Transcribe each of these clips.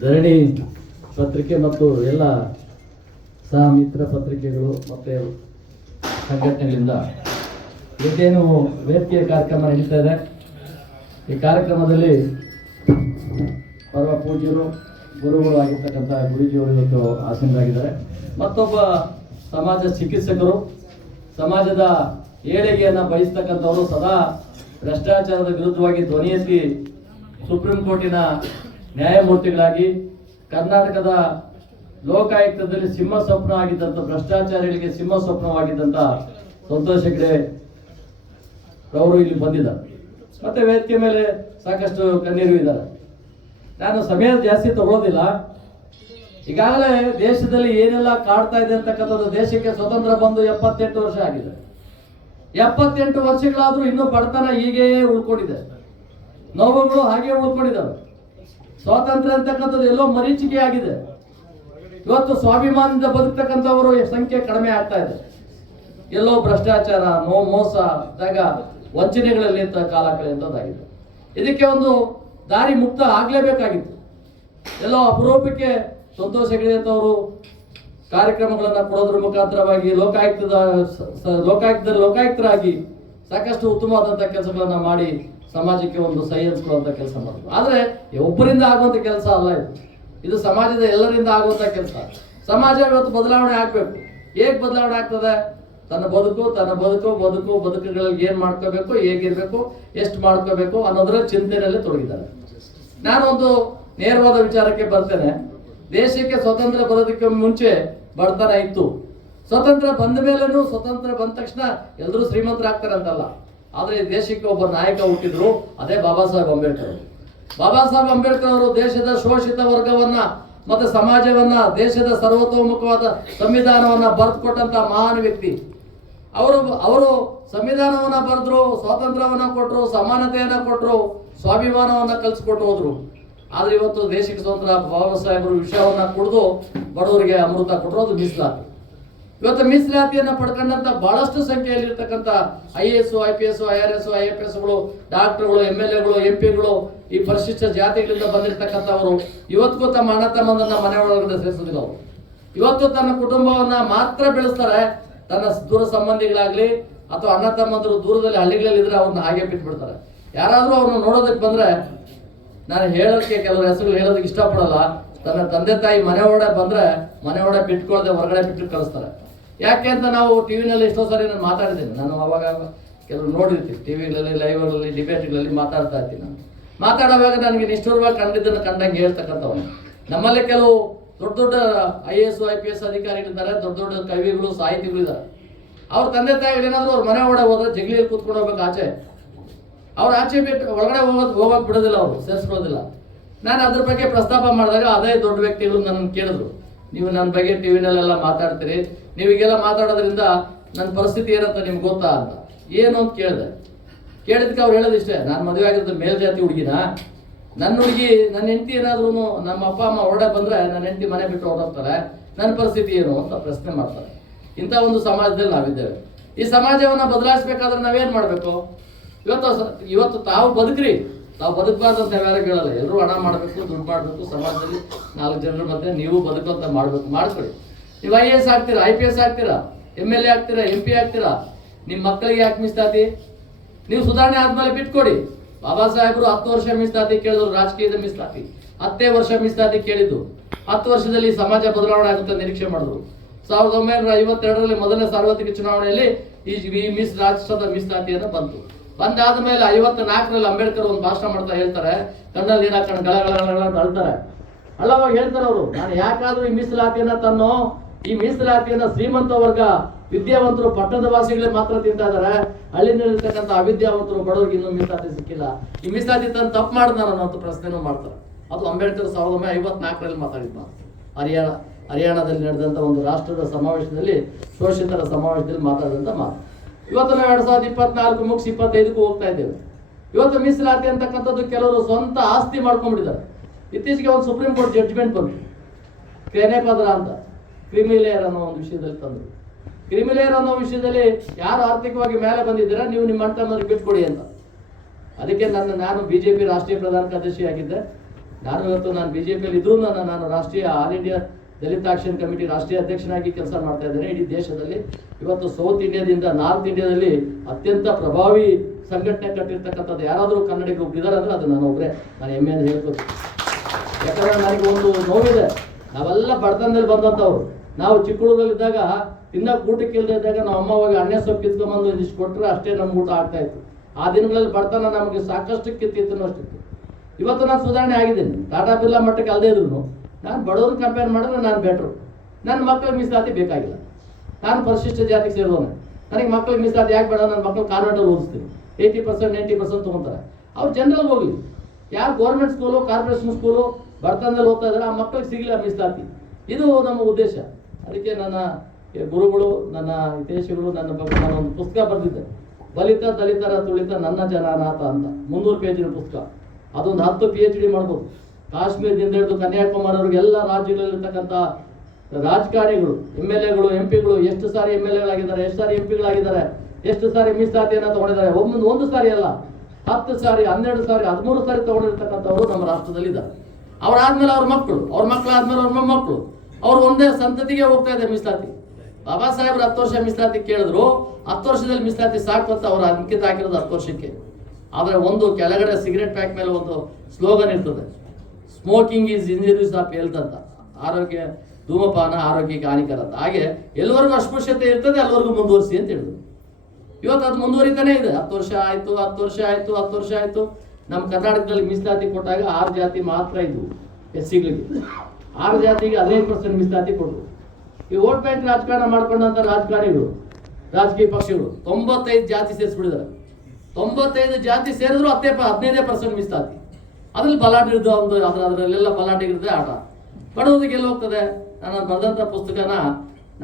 ಧರಣಿ ಪತ್ರಿಕೆ ಮತ್ತು ಎಲ್ಲ ಸಹ ಮಿತ್ರ ಪತ್ರಿಕೆಗಳು ಮತ್ತು ಸಂಘಟನೆಗಳಿಂದ ಇದೇನು ವೇದಿಕೆಯ ಕಾರ್ಯಕ್ರಮ ನಡೀತಾ ಇದೆ. ಈ ಕಾರ್ಯಕ್ರಮದಲ್ಲಿ ಪರಮ ಪೂಜ್ಯರು ಗುರುಗಳು ಆಗಿರ್ತಕ್ಕಂಥ ಗುರೂಜಿಯವರು ಇವತ್ತು ಆಸೀನರಾಗಿದ್ದಾರೆ. ಮತ್ತೊಬ್ಬ ಸಮಾಜ ಚಿಕಿತ್ಸಕರು, ಸಮಾಜದ ಏಳಿಗೆಯನ್ನು ಬಯಸ್ತಕ್ಕಂಥವರು, ಸದಾ ಭ್ರಷ್ಟಾಚಾರದ ವಿರುದ್ಧವಾಗಿ ಧ್ವನಿ ಎತ್ತಿ ಸುಪ್ರೀಂ ಕೋರ್ಟಿನ ನ್ಯಾಯಮೂರ್ತಿಗಳಾಗಿ ಕರ್ನಾಟಕದ ಲೋಕಾಯುಕ್ತದಲ್ಲಿ ಸಿಂಹ ಸ್ವಪ್ನ ಆಗಿದ್ದಂಥ ಭ್ರಷ್ಟಾಚಾರಿಗಳಿಗೆ ಸಿಂಹ ಸ್ವಪ್ನವಾಗಿದ್ದಂಥ ಸಂತೋಷ್ ಹೆಗ್ಡೆ ಅವರು ಇಲ್ಲಿ ಬಂದಿದ್ದಾರೆ. ಮತ್ತೆ ವೇದಿಕೆ ಮೇಲೆ ಸಾಕಷ್ಟು ಕಣ್ಣೀರು ಇದ್ದಾರೆ. ನಾನು ಸಮಯ ಜಾಸ್ತಿ ತಗೊಳ್ಳೋದಿಲ್ಲ. ಈಗಾಗಲೇ ದೇಶದಲ್ಲಿ ಏನೆಲ್ಲ ಕಾಡ್ತಾ ಇದೆ ಅಂತಕ್ಕಂಥದ್ದು, ದೇಶಕ್ಕೆ ಸ್ವತಂತ್ರ ಬಂದು 78 ವರ್ಷ ಆಗಿದೆ. 78 ವರ್ಷಗಳಾದ್ರೂ ಇನ್ನೂ ಬಡತನ ಹೀಗೇ ಉಳ್ಕೊಂಡಿದೆ, ನೋವುಗಳು ಹಾಗೆ ಉಳ್ಕೊಂಡಿದ್ದಾವೆ. ಸ್ವಾತಂತ್ರ್ಯ ಅಂತಕ್ಕಂಥದ್ದು ಎಲ್ಲೋ ಮರೀಚಿಕೆ ಆಗಿದೆ. ಇವತ್ತು ಸ್ವಾಭಿಮಾನದಿಂದ ಬದುಕ್ತಕ್ಕಂಥವರು ಸಂಖ್ಯೆ ಕಡಿಮೆ ಆಗ್ತಾ ಇದೆ. ಎಲ್ಲೋ ಭ್ರಷ್ಟಾಚಾರ, ಮೋಸ, ದಗ, ವಂಚನೆಗಳಲ್ಲಿ ಕಾಲ ಕಳೆಯುವಂಥದ್ದಾಗಿದೆ. ಇದಕ್ಕೆ ಒಂದು ದಾರಿ ಮುಕ್ತ ಆಗಲೇಬೇಕಾಗಿತ್ತು. ಎಲ್ಲೋ ಅಪರೂಪಕ್ಕೆ ಸಂತೋಷ್ ಹೆಗ್ಡೆ ಅಂತವರು ಕಾರ್ಯಕ್ರಮಗಳನ್ನು ಕೊಡೋದ್ರ ಮುಖಾಂತರವಾಗಿ ಲೋಕಾಯುಕ್ತರಾಗಿ ಸಾಕಷ್ಟು ಉತ್ತಮವಾದಂಥ ಕೆಲಸಗಳನ್ನ ಮಾಡಿ ಸಮಾಜಕ್ಕೆ ಒಂದು ಸಹಿ ಹಂಚ್ಕೊಳ್ಳುವಂಥ ಕೆಲಸ ಮಾಡಿದ್ರು. ಆದರೆ ಒಬ್ಬರಿಂದ ಆಗುವಂಥ ಕೆಲಸ ಅಲ್ಲ ಇದು. ಇದು ಸಮಾಜದ ಎಲ್ಲರಿಂದ ಆಗುವಂಥ ಕೆಲಸ. ಸಮಾಜ ಇವತ್ತು ಬದಲಾವಣೆ ಆಗಬೇಕು. ಹೇಗೆ ಬದಲಾವಣೆ ಆಗ್ತದೆ? ತನ್ನ ಬದುಕುಗಳಲ್ಲಿ ಏನು ಮಾಡ್ಕೋಬೇಕು, ಹೇಗಿರ್ಬೇಕು, ಎಷ್ಟು ಮಾಡ್ಕೋಬೇಕು ಅನ್ನೋದರ ಚಿಂತನೆಯಲ್ಲಿ ತೊಡಗಿದ್ದಾರೆ. ನಾನು ಒಂದು ನೇರವಾದ ವಿಚಾರಕ್ಕೆ ಬರ್ತೇನೆ. ದೇಶಕ್ಕೆ ಸ್ವತಂತ್ರ ಬರೋದಕ್ಕೆ ಮುಂಚೆ ಬಡತನ ಇತ್ತು. ಸ್ವತಂತ್ರ ಬಂದ ಮೇಲೂ, ಸ್ವತಂತ್ರ ಬಂದ ತಕ್ಷಣ ಎಲ್ಲರೂ ಶ್ರೀಮಂತರಾಗ್ತಾರೆ ಅಂತಲ್ಲ. ಆದರೆ ದೇಶಕ್ಕೆ ಒಬ್ಬ ನಾಯಕ ಹುಟ್ಟಿದ್ರು, ಅದೇ ಬಾಬಾ ಸಾಹೇಬ್ ಅಂಬೇಡ್ಕರ್. ಬಾಬಾ ಸಾಹೇಬ್ ಅಂಬೇಡ್ಕರ್ ಅವರು ದೇಶದ ಶೋಷಿತ ವರ್ಗವನ್ನ ಮತ್ತೆ ಸಮಾಜವನ್ನ, ದೇಶದ ಸರ್ವತೋಮುಖವಾದ ಸಂವಿಧಾನವನ್ನ ಬರೆದು ಕೊಟ್ಟಂತ ಮಹಾನ್ ವ್ಯಕ್ತಿ. ಅವರು ಸಂವಿಧಾನವನ್ನ ಬರೆದ್ರು, ಸ್ವಾತಂತ್ರ್ಯವನ್ನ ಕೊಟ್ಟರು, ಸಮಾನತೆಯನ್ನ ಕೊಟ್ಟರು, ಸ್ವಾಭಿಮಾನವನ್ನ ಕಲಿಸ್ಕೊಟ್ಟು ಹೋದ್ರು. ಆದ್ರೆ ಇವತ್ತು ದೇಶಕ್ಕೆ ಸ್ವತಂತ್ರ ಬಾಬಾ ಸಾಹೇಬರು ವಿಷಯವನ್ನ ಕುಡಿದು ಬಡವರಿಗೆ ಅಮೃತ ಕೊಟ್ಟರು. ಅದು ಮೀಸಲಾತಿ. ಇವತ್ತು ಮೀಸಲಾತಿಯನ್ನ ಪಡ್ಕೊಂಡಂತ ಬಹಳಷ್ಟು ಸಂಖ್ಯೆಯಲ್ಲಿ ಇರ್ತಕ್ಕಂಥ IAS, IPS, IRS, IFSಗಳು, ಡಾಕ್ಟರ್ಗಳು, MLAಗಳು, MP ಗಳು, ಈ ಪರಿಶಿಷ್ಟ ಜಾತಿಗಳಿಂದ ಬಂದಿರತಕ್ಕಂಥವರು ಇವತ್ತಿಗೂ ತಮ್ಮ ಅಣ್ಣ ತಮ್ಮಂದನ್ನ ಮನೆ ಒಳಗಡೆ ಸೇರಿಸೋದಿಲ್ಲ. ಅವರು ಇವತ್ತು ತನ್ನ ಕುಟುಂಬವನ್ನ ಮಾತ್ರ ಬೆಳೆಸ್ತಾರೆ. ತನ್ನ ದೂರ ಸಂಬಂಧಿಗಳಾಗ್ಲಿ ಅಥವಾ ಅಣ್ಣ ತಮ್ಮಂದರು ದೂರದಲ್ಲಿ ಹಳ್ಳಿಗಳಲ್ಲಿ ಇದ್ರೆ ಅವ್ರನ್ನ ಹಾಗೆ ಬಿಟ್ಬಿಡ್ತಾರೆ. ಯಾರಾದ್ರೂ ಅವ್ರನ್ನ ನೋಡೋದಕ್ಕೆ ಬಂದ್ರೆ, ನಾನು ಹೇಳೋದಕ್ಕೆ ಕೆಲವರು ಹೆಸರುಗಳು ಹೇಳೋದಕ್ಕೆ ಇಷ್ಟಪಡಲ್ಲ, ತನ್ನ ತಂದೆ ತಾಯಿ ಮನೆ ಒಳಗಡೆ ಬಂದ್ರೆ ಮನೆ ಒಳಗಡೆ ಬಿಟ್ಕೊಳ್ದೆ ಹೊರಗಡೆ ಬಿಟ್ಟು ಕಳಿಸ್ತಾರೆ. ಯಾಕೆ ಅಂತ ನಾವು ಟಿವಿನಲ್ಲಿ ಎಷ್ಟೋ ಸಾರಿ ನಾನು ಮಾತಾಡಿದ್ದೀನಿ. ನಾನು ಅವಾಗ ಕೆಲವರು ನೋಡಿರ್ತೀನಿ, ಟಿವಿಗಳಲ್ಲಿ, ಲೈವ್ಗಳಲ್ಲಿ, ಡಿಬೇಟ್ಗಳಲ್ಲಿ ಮಾತಾಡ್ತಾ ಇರ್ತೀನಿ. ನಾನು ಮಾತಾಡುವಾಗ ನನಗೆ ನಿಷ್ಠುರವಾಗಿ ಕಂಡಿದ್ದನ್ನು ಕಂಡಂಗೆ ಹೇಳ್ತಕ್ಕಂಥವನು. ನಮ್ಮಲ್ಲಿ ಕೆಲವು ದೊಡ್ಡ IAS, IPS ಅಧಿಕಾರಿಗಳಿದ್ದಾರೆ, ದೊಡ್ಡ ಕವಿಗಳು, ಸಾಹಿತಿಗಳು ಇದ್ದಾರೆ. ಅವ್ರ ತಂದೆ ತಾಯಿಗಳು ಏನಾದ್ರು ಅವ್ರ ಮನೆ ಒಳಗೆ ಹೋದ್ರೆ ಜಗಲಿಯಲ್ಲಿ ಕೂತ್ಕೊಂಡು ಹೋಗ್ಬೇಕು ಆಚೆ. ಅವ್ರು ಆಚೆ ಬಿಟ್ಟು ಒಳಗಡೆ ಹೋಗಕ್ಕೆ ಬಿಡೋದಿಲ್ಲ, ಅವರು ಸೇರಿಸ್ಕೊಳ್ಳೋದಿಲ್ಲ. ನಾನು ಅದ್ರ ಬಗ್ಗೆ ಪ್ರಸ್ತಾಪ ಮಾಡಿದಾಗ ಅದೇ ದೊಡ್ಡ ವ್ಯಕ್ತಿಗಳು ನನ್ನ ಕೇಳಿದ್ರು, ನೀವು ನನ್ನ ಬಗ್ಗೆ ಟಿವಿನಲ್ಲೆಲ್ಲ ಮಾತಾಡ್ತೀರಿ, ನೀವೀಗೆಲ್ಲ ಮಾತಾಡೋದ್ರಿಂದ ನನ್ನ ಪರಿಸ್ಥಿತಿ ಏನಂತ ನಿಮ್ಗೆ ಗೊತ್ತಾ ಅಂತ. ಏನು ಅಂತ ಕೇಳಿದಕ್ಕೆ ಅವ್ರು ಹೇಳೋದಿಷ್ಟೇ, ನಾನು ಮದುವೆ ಆಗಿರೋದು ಮೇಲ್ಜಾತಿ ಹುಡುಗಿನ, ನನ್ನ ಹುಡುಗಿ, ನನ್ನ ಹೆಂಡತಿ ಏನಾದ್ರೂ ನಮ್ಮ ಅಪ್ಪ ಅಮ್ಮ ಹೊರಡೆ ಬಂದರೆ ನನ್ನ ಹೆಂಡತಿ ಮನೆ ಬಿಟ್ಟು ಹೊರಡೋಗ್ತಾರೆ, ನನ್ನ ಪರಿಸ್ಥಿತಿ ಏನು ಅಂತ ಪ್ರಶ್ನೆ ಮಾಡ್ತಾರೆ. ಇಂಥ ಒಂದು ಸಮಾಜದಲ್ಲಿ ನಾವಿದ್ದೇವೆ. ಈ ಸಮಾಜವನ್ನು ಬದಲಾಯಿಸಬೇಕಾದ್ರೆ ನಾವೇನು ಮಾಡಬೇಕು? ಇವತ್ತು ತಾವು ಬದುಕ್ರಿ, ತಾವು ಬದುಕಬಾರ್ದು ಅಂತ ಯಾರು ಹೇಳಲ್ಲ. ಎಲ್ಲರೂ ಹಣ ಮಾಡಬೇಕು, ದುಡ್ಡು ಮಾಡಬೇಕು, ಸಮಾಜದಲ್ಲಿ 4 ಜನರ ಮತ್ತೆ ನೀವು ಬದುಕಂತ ಮಾಡಬೇಕು, ಮಾಡ್ಕೊಳ್ಳಿ. ನೀವು IAS ಆಗ್ತೀರಾ, IPS ಆಗ್ತೀರಾ, MLA ಆಗ್ತೀರಾ, MP ಆಗ್ತೀರಾ, ನಿಮ್ಮ ಮಕ್ಕಳಿಗೆ ಯಾಕೆ ಮೀಸಲಾತಿ? ನೀವು ಸುಧಾರಣೆ ಆದ್ಮೇಲೆ ಬಿಟ್ಕೊಡಿ. ಬಾಬಾ ಸಾಹೇಬರು 10 ವರ್ಷ ಮೀಸಲಾತಿ ಕೇಳಿದ್ರು, ರಾಜಕೀಯದ ಮೀಸಲಾತಿ 10 ವರ್ಷ ಮೀಸಲಾತಿ ಕೇಳಿದ್ದು. 10 ವರ್ಷದಲ್ಲಿ ಸಮಾಜ ಬದಲಾವಣೆ ಆಗುತ್ತೆ ನಿರೀಕ್ಷೆ ಮಾಡಿದ್ರು. 1952ರಲ್ಲಿ ಮೊದಲನೇ ಸಾರ್ವತ್ರಿಕ ಚುನಾವಣೆಯಲ್ಲಿ ಈ ರಾಷ್ಟ್ರದ ಮೀಸಲಾತಿಯನ್ನು ಬಂದಾದ ಮೇಲೆ 54ರಲ್ಲಿ ಅಂಬೇಡ್ಕರ್ ಒಂದು ಭಾಷಣ ಮಾಡ್ತಾ ಹೇಳ್ತಾರೆ, ಕಣ್ಣಲ್ಲಿ ನೀರು ಹಾಕೊಂಡು ಗಳಗಳ ಅಂತ ಅಳ್ತಾರೆ. ಅಲ್ಲವಾಗ ಹೇಳ್ತಾರೆ ಅವರು, ನಾನು ಯಾಕಾದ್ರೂ ಈ ಮೀಸಲಾತಿಯನ್ನ ಶ್ರೀಮಂತ ವರ್ಗ, ವಿದ್ಯಾವಂತರು, ಪಟ್ಟಣದ ವಾಸಿಗಳೇ ಮಾತ್ರ ತಿಂತಾ ಇದಾರೆ. ಹಳ್ಳಿನಲ್ಲಿರ್ತಕ್ಕಂಥ ಅವಿದ್ಯಾವಂತರು, ಬಡವರಿಗೆ ಇನ್ನೂ ಮೀಸಲಾತಿ ಸಿಕ್ಕಿಲ್ಲ. ಈ ಮೀಸಲಾತಿ ತಂದು ತಪ್ಪು ಮಾಡಿದ ಅನ್ನೋ ಪ್ರಶ್ನೆನೂ ಮಾಡ್ತಾರೆ. ಅದು ಅಂಬೇಡ್ಕರ್ 1954ರಲ್ಲಿ ಮಾತಾಡಿದ್ದು. ಹರಿಯಾಣದಲ್ಲಿ ನಡೆದಂಥ ಒಂದು ರಾಷ್ಟ್ರದ ಸಮಾವೇಶದಲ್ಲಿ, ಶೋಷಿತರ ಸಮಾವೇಶದಲ್ಲಿ ಮಾತಾಡಿದಂಥ ಮಾತು. ಇವತ್ತು ನಾವು 2024 ಮುಗಿಸಿ 25ಕ್ಕೂ ಹೋಗ್ತಾ ಇದ್ದೇವೆ. ಇವತ್ತು ಮೀಸಲಾತಿ ಅಂತಕ್ಕಂಥದ್ದು ಕೆಲವರು ಸ್ವಂತ ಆಸ್ತಿ ಮಾಡ್ಕೊಂಡ್ಬಿಟ್ಟಿದ್ದಾರೆ. ಇತ್ತೀಚೆಗೆ ಒಂದು ಸುಪ್ರೀಂ ಕೋರ್ಟ್ ಜಡ್ಜ್ಮೆಂಟ್ ಬಂತು, ಕೇನೆಪದ್ರ ಅಂತ, ಕ್ರಿಮಿಲೇಯರ್ ಅನ್ನೋ ಒಂದು ವಿಷಯದಲ್ಲಿ ತಂದರು. ಕ್ರಿಮಿಲೇಯರ್ ಅನ್ನೋ ವಿಷಯದಲ್ಲಿ ಯಾರು ಆರ್ಥಿಕವಾಗಿ ಮೇಲೆ ಬಂದಿದ್ದೀರಾ ನೀವು ನಿಮ್ಮ ಅಣ್ಣ ತಮ್ಮರಿಗೆ ಬಿಟ್ಕೊಡಿ ಅಂತ. ಅದಕ್ಕೆ ನಾನು BJP ರಾಷ್ಟ್ರೀಯ ಪ್ರಧಾನ ಕಾರ್ಯದರ್ಶಿ ಆಗಿದ್ದೆ. ನಾನು ಬಿಜೆಪಿಯಲ್ಲಿ ಇದ್ರೂ ನಾನು ರಾಷ್ಟ್ರೀಯ ಆಲ್ ಇಂಡಿಯಾ ದಲಿತ ಆಕ್ಷನ್ ಕಮಿಟಿ ರಾಷ್ಟ್ರೀಯ ಅಧ್ಯಕ್ಷನಾಗಿ ಕೆಲಸ ಮಾಡ್ತಾ ಇದ್ದೇನೆ. ಇಡೀ ದೇಶದಲ್ಲಿ ಇವತ್ತು ಸೌತ್ ಇಂಡಿಯಾದಿಂದ ನಾರ್ತ್ ಇಂಡಿಯಾದಲ್ಲಿ ಅತ್ಯಂತ ಪ್ರಭಾವಿ ಸಂಘಟನೆ ಕಟ್ಟಿರ್ತಕ್ಕಂಥದ್ದು ಯಾರಾದರೂ ಕನ್ನಡಿಗರು ಇದ್ದಾರೆ ಅಂದರೆ ಅದು ನಾನು ಒಬ್ಬರೇ, ನಾನು ಹೆಮ್ಮೆಯಿಂದ ಹೇಳ್ಬೋದು. ಯಾಕಂದ್ರೆ ನನಗೆ ಒಂದು ನೋವಿದೆ, ನಾವೆಲ್ಲ ಬಡತನದಲ್ಲಿ ಬಂದಂಥವ್ರು. ನಾವು ಚಿಕ್ಕ ಹುಡುಗರಲ್ಲಿದ್ದಾಗ ತಿನ್ನಕ್ಕೆ ಊಟಕ್ಕೆ ಇಲ್ಲದೆ ಇದ್ದಾಗ ನಮ್ಮ ಅಮ್ಮ ಹೋಗಿ ಅಣ್ಣೆ ಸೊಪ್ಪು ಕಿತ್ಕೊಂಬಂದು ಇಷ್ಟು ಕೊಟ್ಟರೆ ಅಷ್ಟೇ ನಮ್ಮ ಊಟ ಆಗ್ತಾ ಇತ್ತು. ಆ ದಿನಗಳಲ್ಲಿ ಬಡತನ ನಮಗೆ ಸಾಕಷ್ಟು ಕಿತ್ತಿತ್ತು ಅಷ್ಟಿತ್ತು. ಇವತ್ತು ನಾನು ಸುಧಾರಣೆ ಆಗಿದ್ದೀನಿ, ಟಾಟಾ ಬಿರ್ಲಾ ಮಟ್ಟಕ್ಕೆ ಅಲ್ಲದೆ ಇದ್ರು ನಾನು ಬಡವ್ರಿಗೆ ಕಂಪೇರ್ ಮಾಡಿದ್ರೆ ನಾನು ಬೆಟ್ರು. ನನ್ನ ಮಕ್ಕಳಿಗೆ ಮೀಸಲಾತಿ ಬೇಕಾಗಿಲ್ಲ, ನಾನು ಪರಿಶಿಷ್ಟ ಜಾತಿಗೆ ಸೇರಿದವನೇ. ನನಗೆ ಮಕ್ಕಳಿಗೆ ಮೀಸಲಾತಿ ಯಾಕೆ ಬೇಡ? ನನ್ನ ಮಕ್ಕಳು ಕಾನ್ವೆಂಟಲ್ಲಿ ಓದಿಸ್ತೀನಿ, 80% 90% ತೊಗೊತಾರೆ. ಅವ್ರು ಜನರಲ್ ಹೋಗಲಿ. ಯಾರು ಗೌರ್ಮೆಂಟ್ ಸ್ಕೂಲು ಕಾರ್ಪೊರೇಷನ್ ಸ್ಕೂಲು ಬಡತನದಲ್ಲಿ ಓದ್ತಾ ಇದ್ದಾರೆ ಆ ಮಕ್ಕಳಿಗೆ ಸಿಗಲಿ ಮೀಸಲಾತಿ. ಇದು ನಮ್ಮ ಉದ್ದೇಶ. ಅದಕ್ಕೆ ನನ್ನ ಗುರುಗಳು, ನನ್ನ ಹಿತೈಷಿಗಳು ನನ್ನ ಬಗ್ಗೆ ನಾನೊಂದು ಪುಸ್ತಕ ಬರೆದಿದ್ದೆ, ಬಲಿತ ದಲಿತರ ತುಳಿತ ನನ್ನ ಜನನಾಥ ಅಂತ. 300 ಪೇಜಿನ ಪುಸ್ತಕ. ಅದೊಂದು 10 PhD ಮಾಡ್ಬೋದು. ಕಾಶ್ಮೀರದಿಂದ ಹಿಡಿದು ಕನ್ಯಾಕುಮಾರಿವರೆಗೆ ಎಲ್ಲ ರಾಜ್ಯಗಳಲ್ಲಿರ್ತಕ್ಕಂಥ ರಾಜಕಾರಣಿಗಳು, MLAಗಳು, MP ಗಳು ಎಷ್ಟು ಸಾರಿ MLAಗಳಾಗಿದ್ದಾರೆ, ಎಷ್ಟು ಸಾರಿ MP ಗಳಾಗಿದ್ದಾರೆ, ಎಷ್ಟು ಸಾರಿ ಮೀಸಲಾತಿಯನ್ನು ತಗೊಂಡಿದ್ದಾರೆ. ಒಂದು ಸಾರಿ ಅಲ್ಲ, 10 ಸಾರಿ, 12 ಸಾರಿ, 13 ಸಾರಿ ತಗೊಂಡಿರ್ತಕ್ಕಂಥವ್ರು ನಮ್ಮ ರಾಷ್ಟ್ರದಲ್ಲಿದ್ದಾರೆ. ಅವರಾದ್ಮೇಲೆ ಅವ್ರ ಮಕ್ಕಳು, ಅವ್ರ ಮಕ್ಕಳಾದ್ಮೇಲೆ ಅವ್ರ ಮೊಮ್ಮಕ್ಕಳು, ಅವ್ರು ಒಂದೇ ಸಂತತಿಗೆ ಹೋಗ್ತಾ ಇದೆ ಮೀಸಲಾತಿ. ಬಾಬಾ ಸಾಹೇಬ್ರು 10 ವರ್ಷ ಮೀಸಲಾತಿ ಕೇಳಿದ್ರು, 10 ವರ್ಷದಲ್ಲಿ ಮೀಸಲಾತಿ ಸಾಕು ಅಂತ ಅವ್ರು ಅಂಕಿತ ಹಾಕಿರೋದು 10 ವರ್ಷಕ್ಕೆ. ಆದರೆ ಒಂದು ಕೆಳಗಡೆ ಸಿಗರೆಟ್ ಪ್ಯಾಕ್ ಮೇಲೆ ಒಂದು ಸ್ಲೋಗನ್ ಇರ್ತದೆ, smoking is injuries of health ಅಂತ. ಆರೋಗ್ಯ, ಧೂಮಪಾನ ಆರೋಗ್ಯಕ್ಕೆ ಹಾನಿಕರ ಅಂತ. ಹಾಗೆ ಎಲ್ಲರಿಗೂ ಅಸ್ಪೃಶ್ಯತೆ ಇರ್ತದೆ, ಅಲ್ಲಿವರೆಗೂ ಮುಂದುವರಿಸಿ ಅಂತ ಹೇಳಿದ್ರು. ಇವತ್ತು ಅದು ಮುಂದುವರಿತಾನೆ ಇದೆ. 10 ವರ್ಷ ಆಯ್ತು, 10 ವರ್ಷ ಆಯ್ತು, 10 ವರ್ಷ ಆಯ್ತು. ನಮ್ಮ ಕರ್ನಾಟಕದಲ್ಲಿ ಮೀಸಲಾತಿ ಕೊಟ್ಟಾಗ 6 ಜಾತಿ ಮಾತ್ರ ಇದ್ವು SCಗಳಿಗೆ. 6 ಜಾತಿಗೆ 15% ಮೀಸಲಾತಿ ಕೊಟ್ಟರು. ಈ ವೋಟ್ ಬ್ಯಾಂಕ್ ರಾಜಕಾರಣ ಮಾಡ್ಕೊಂಡಂತ ರಾಜಕಾರಣಿಗಳು, ರಾಜಕೀಯ ಪಕ್ಷಗಳು 95 ಜಾತಿ ಸೇರಿಸ್ಬಿಟ್ಟಿದ್ದಾರೆ. 95 ಜಾತಿ ಸೇರಿದ್ರು 15% ಮೀಸಲಾತಿ. ಅದ್ರಲ್ಲಿ ಬಲಾಟೆ ಇದ್ದು ಅದರಲ್ಲೆಲ್ಲ ಬಲಾಟೆ ಇರುತ್ತೆ ಆಟ. ಬಡವರಿಗೆ ಎಲ್ಲಿ ಹೋಗ್ತದೆ? ನಾನು ಬರೆದಂಥ ಪುಸ್ತಕನ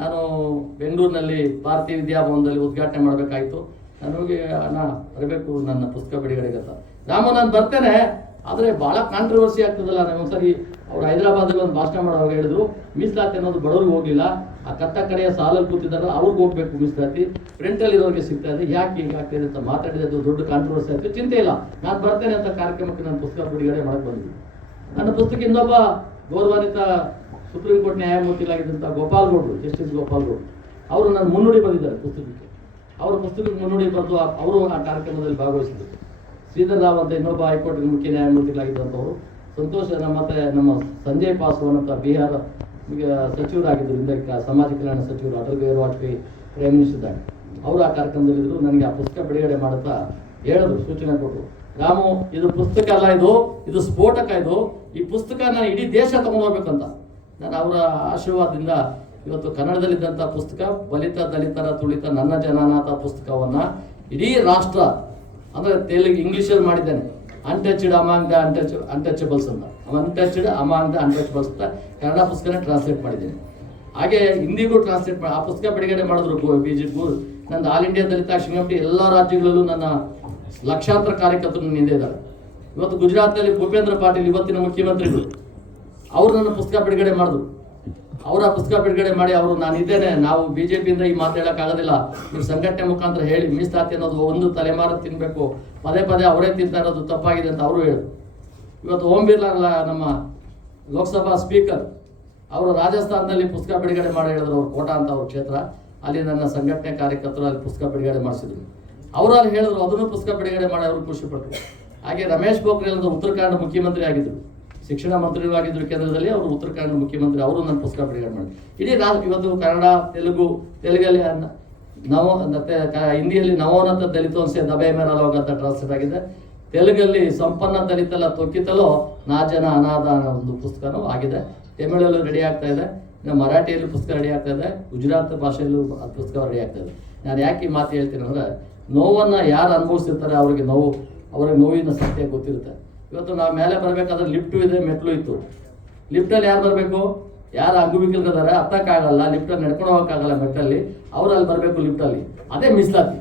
ನಾನು ಬೆಂಗಳೂರಿನಲ್ಲಿ ಭಾರತೀಯ ವಿದ್ಯಾಭವನದಲ್ಲಿ ಉದ್ಘಾಟನೆ ಮಾಡಬೇಕಾಯಿತು. ನಾನು ಹೋಗಿ ಅಣ್ಣ ಬರಬೇಕು ನನ್ನ ಪುಸ್ತಕ ಬಿಡುಗಡೆಗೆ ಅಂತ. ರಾಮ ನಾನು ಬರ್ತೇನೆ, ಆದರೆ ಭಾಳ ಕಾಂಟ್ರವರ್ಸಿ ಆಗ್ತದಲ್ಲ. ಒಂದ್ಸರಿ ಅವ್ರು ಹೈದರಾಬಾದಲ್ಲಿ ಒಂದು ಭಾಷಣ ಮಾಡುವಾಗ ಹೇಳಿದ್ರು, ಮೀಸಲಾತಿ ಅನ್ನೋದು ಬಡವ್ರಿಗೆ ಹೋಗಿಲ್ಲ, ಆ ಕಟ್ಟ ಕಡೆಯ ಸಾಲಲ್ಲಿ ಕೂತಿದ್ದಾರಲ್ಲ ಅವ್ರಿಗೆ ಹೋಗ್ಬೇಕು ಮೀಸಲಾತಿ, ಪ್ರಿಂಟಲ್ಲಿ ಇರೋರಿಗೆ ಸಿಗ್ತಾ ಇದೆ, ಯಾಕೆ ಹೀಗೆ ಆಗ್ತಿದೆ ಅಂತ ಮಾತಾಡಿದ್ದು ದೊಡ್ಡ ಕಾಂಟ್ರವರ್ಸಿ ಆಯಿತು. ಚಿಂತೆ ಇಲ್ಲ, ನಾನು ಬರ್ತೇನೆ ಅಂತ ಕಾರ್ಯಕ್ರಮಕ್ಕೆ ನಾನು ಪುಸ್ತಕ ಬಿಡುಗಡೆ ಮಾಡಕ್ಕೆ ಬಂದಿದ್ದೆ. ನನ್ನ ಪುಸ್ತಕ ಇನ್ನೊಬ್ಬ ಗೌರವಾನ್ವಿತ ಸುಪ್ರೀಂ ಕೋರ್ಟ್ ನ್ಯಾಯಮೂರ್ತಿಗಳಾಗಿದ್ದಂಥ ಗೋಪಾಲ್ಗೌಡರು, ಜಸ್ಟಿಸ್ ಗೋಪಾಲ್ಗೌಡರು, ಅವರು ನನ್ನ ಮುನ್ನುಡಿ ಬರೆದಿದ್ದಾರೆ ಪುಸ್ತಕಕ್ಕೆ. ಅವರ ಪುಸ್ತಕಕ್ಕೆ ಮುನ್ನುಡಿ ಬರೆದು ಅವರು ಆ ಕಾರ್ಯಕ್ರಮದಲ್ಲಿ ಭಾಗವಹಿಸಿದರು. ಶ್ರೀಧರ್ ರಾವ್ ಅಂತ ಇನ್ನೊಬ್ಬ ಹೈಕೋರ್ಟ್ ಮುಖ್ಯ ನ್ಯಾಯಮೂರ್ತಿಗಳಾಗಿದ್ದಂಥವರು, ಸಂತೋಷ್ ಮತ್ತು ನಮ್ಮ ಸಂಜಯ್ ಪಾಸ್ವಾನ್ ಅಂತ ಬಿಹಾರ ಸಚಿವರಾಗಿದ್ದರು, ಹಿಂದೆ ಸಮಾಜ ಕಲ್ಯಾಣ ಸಚಿವರು, ಅಟಲ್ ಬಿಹಾರಿ ವಾಜಪೇಯಿ ಪ್ರೈಮ್ ಮಿನಿಸ್ಟರ್. ಅವರು ಆ ಕಾರ್ಯಕ್ರಮದಲ್ಲಿದ್ದರು. ನನಗೆ ಆ ಪುಸ್ತಕ ಬಿಡುಗಡೆ ಮಾಡುತ್ತಾ ಹೇಳಿದ್ರು, ಸೂಚನೆ ಕೊಟ್ಟರು, ರಾಮು ಇದು ಪುಸ್ತಕ ಅಲ್ಲ, ಇದು ಸ್ಫೋಟಕ. ಈ ಪುಸ್ತಕ ನಾನು ಇಡೀ ದೇಶ ತಗೊಂಡು ಹೋಗ್ಬೇಕಂತ. ನಾನು ಅವರ ಆಶೀರ್ವಾದದಿಂದ ಇವತ್ತು ಕನ್ನಡದಲ್ಲಿದ್ದಂಥ ಪುಸ್ತಕ ಬಲಿತ ದಲಿತರ ತುಳಿತ ನನ್ನ ಜನನಾಥ ಪುಸ್ತಕವನ್ನು ಇಡೀ ರಾಷ್ಟ್ರ, ಅಂದರೆ ತೆಲುಗು ಇಂಗ್ಲೀಷಲ್ಲಿ ಮಾಡಿದ್ದೇನೆ, ಅನ್ಟಚ್ಡ್ ಅಮಾಂಗ್ ದ ಅನ್ಟಚಬಲ್ಸ್ ಅಂತ, ಅನ್ಟಚ್ಡ್ ಅಮಾಂಗ್ ದ ಅನ್ಟಚಬಲ್ಸ್ ಅಂತ ಕನ್ನಡ ಪುಸ್ತಕನೇ ಟ್ರಾನ್ಸ್ಲೇಟ್ ಮಾಡಿದ್ದೇನೆ. ಹಾಗೆ ಹಿಂದಿಗೂ ಟ್ರಾನ್ಸ್ಲೇಟ್ ಮಾಡಿ ಆ ಪುಸ್ತಕ ಬಿಡುಗಡೆ ಮಾಡಿದ್ರು ಬಿಜೆಪಿ. ನನ್ನ ಆಲ್ ಇಂಡಿಯಾ ದಲಿತ ಆಕ್ಷನ್ ಕಮಿಟಿ ಎಲ್ಲ ರಾಜ್ಯಗಳಲ್ಲೂ ನನ್ನ ಲಕ್ಷಾಂತರ ಕಾರ್ಯಕರ್ತರು ನನ್ನ ಹಿಂದೆ ಇದ್ದಾರೆ. ಇವತ್ತು ಗುಜರಾತ್ನಲ್ಲಿ ಭೂಪೇಂದ್ರ ಪಾಟೀಲ್ ಇವತ್ತಿನ ಮುಖ್ಯಮಂತ್ರಿಗಳು, ಅವರು ನನ್ನ ಪುಸ್ತಕ ಬಿಡುಗಡೆ ಮಾಡಿದ್ರು. ಅವರ ಪುಸ್ತಕ ಬಿಡುಗಡೆ ಮಾಡಿ ಅವರು, ನಾನು ಇದ್ದೇನೆ, ನಾವು ಬಿಜೆಪಿಯಿಂದ ಈ ಮಾತು ಹೇಳೋಕ್ಕಾಗೋದಿಲ್ಲ, ನೀವು ಸಂಘಟನೆ ಮುಖಾಂತರ ಹೇಳಿ ಮೀಸಲಾತಿ ಅನ್ನೋದು ಒಂದು ತಲೆಮಾರು ತಿನ್ನಬೇಕು, ಪದೇ ಪದೇ ಅವರೇ ತಿಂತಾ ಇರೋದು ತಪ್ಪಾಗಿದೆ ಅಂತ ಅವರು ಹೇಳಿದ್ರು. ಇವತ್ತು ಓಂ ಬಿರ್ಲಾ ನಮ್ಮ ಲೋಕಸಭಾ ಸ್ಪೀಕರ್, ಅವರು ರಾಜಸ್ಥಾನದಲ್ಲಿ ಪುಸ್ತಕ ಬಿಡುಗಡೆ ಮಾಡಿ ಹೇಳಿದ್ರು. ಅವ್ರು ಕೋಟಾ ಅಂತ ಅವ್ರ ಕ್ಷೇತ್ರ, ಅಲ್ಲಿ ನನ್ನ ಸಂಘಟನೆ ಕಾರ್ಯಕರ್ತರು ಅಲ್ಲಿ ಪುಸ್ತಕ ಬಿಡುಗಡೆ ಮಾಡಿಸಿದ್ರು. ಅವರು ಅಲ್ಲಿ ಹೇಳಿದ್ರು, ಅದನ್ನು ಪುಸ್ತಕ ಬಿಡುಗಡೆ ಮಾಡಿ ಅವರು ಖುಷಿಪಟ್ಟರು. ಹಾಗೆ ರಮೇಶ್ ಪೋಖ್ರಿಯಾಲ್ ಅಂತ ಉತ್ತರ ಕನ್ನಡ ಮುಖ್ಯಮಂತ್ರಿ ಆಗಿದ್ದರು, ಶಿಕ್ಷಣ ಮಂತ್ರಿಗಳು ಆಗಿದ್ದರು ಕೇಂದ್ರದಲ್ಲಿ, ಅವರು ಉತ್ತರ ಕನ್ನಡ ಮುಖ್ಯಮಂತ್ರಿ, ಅವರು ನನ್ನ ಪುಸ್ತಕ ಬಿಡುಗಡೆ ಮಾಡಿ ಇಡೀ ಇವತ್ತು ಕನ್ನಡ, ತೆಲುಗಲ್ಲಿ ಹಿಂದಿಯಲ್ಲಿ ನವೋನ್ನತ ದಲಿತೋನ್ಸೆ ದಬೆ ಮೇರ ಲೋಗ ಅಂತ ಟ್ರಾನ್ಸ್ಲೇಟ್ ಆಗಿದೆ. ತೆಲುಗಲ್ಲಿ ಸಂಪನ್ನ ದಲಿತಲ್ಲ ತೊಕ್ಕಿತಲೋ ನಾಜನ ಅನಾಥ ಅನ್ನೋ ಒಂದು ಪುಸ್ತಕನೂ ಆಗಿದೆ. ತಮಿಳಲ್ಲೂ ರೆಡಿ ಆಗ್ತಾ ಇದೆ, ಮರಾಠಿಯಲ್ಲೂ ಪುಸ್ತಕ ರೆಡಿ ಆಗ್ತಾ ಇದೆ, ಗುಜರಾತ್ ಭಾಷೆಯಲ್ಲೂ ಪುಸ್ತಕ ರೆಡಿ ಆಗ್ತಾ ಇದೆ. ನಾನು ಯಾಕೆ ಈ ಮಾತು ಹೇಳ್ತೀನಿ ಅಂದರೆ, ನೋವನ್ನು ಯಾರು ಅನುಭವಿಸಿರ್ತಾರೆ ಅವ್ರಿಗೆ ನೋವಿನ ಸತ್ಯ ಗೊತ್ತಿರುತ್ತೆ. ಇವತ್ತು ನಾವು ಮೇಲೆ ಬರಬೇಕಾದ್ರೆ ಲಿಫ್ಟು ಇದೆ, ಮೆಟ್ಲು ಇತ್ತು. ಲಿಫ್ಟಲ್ಲಿ ಯಾರು ಬರಬೇಕು? ಯಾರು ಅಂಗವಿಕಲರಿದ್ದಾರೆ, ಹತ್ತಕ್ಕಾಗಲ್ಲ, ಲಿಫ್ಟಲ್ಲಿ ನಡ್ಕೊಂಡು ಹೋಗೋಕ್ಕಾಗಲ್ಲ ಮೆಟ್ಟಲ್ಲಿ, ಅವ್ರು ಅಲ್ಲಿ ಬರಬೇಕು ಲಿಫ್ಟಲ್ಲಿ. ಅದೇ ಮೀಸಲಾತಿ.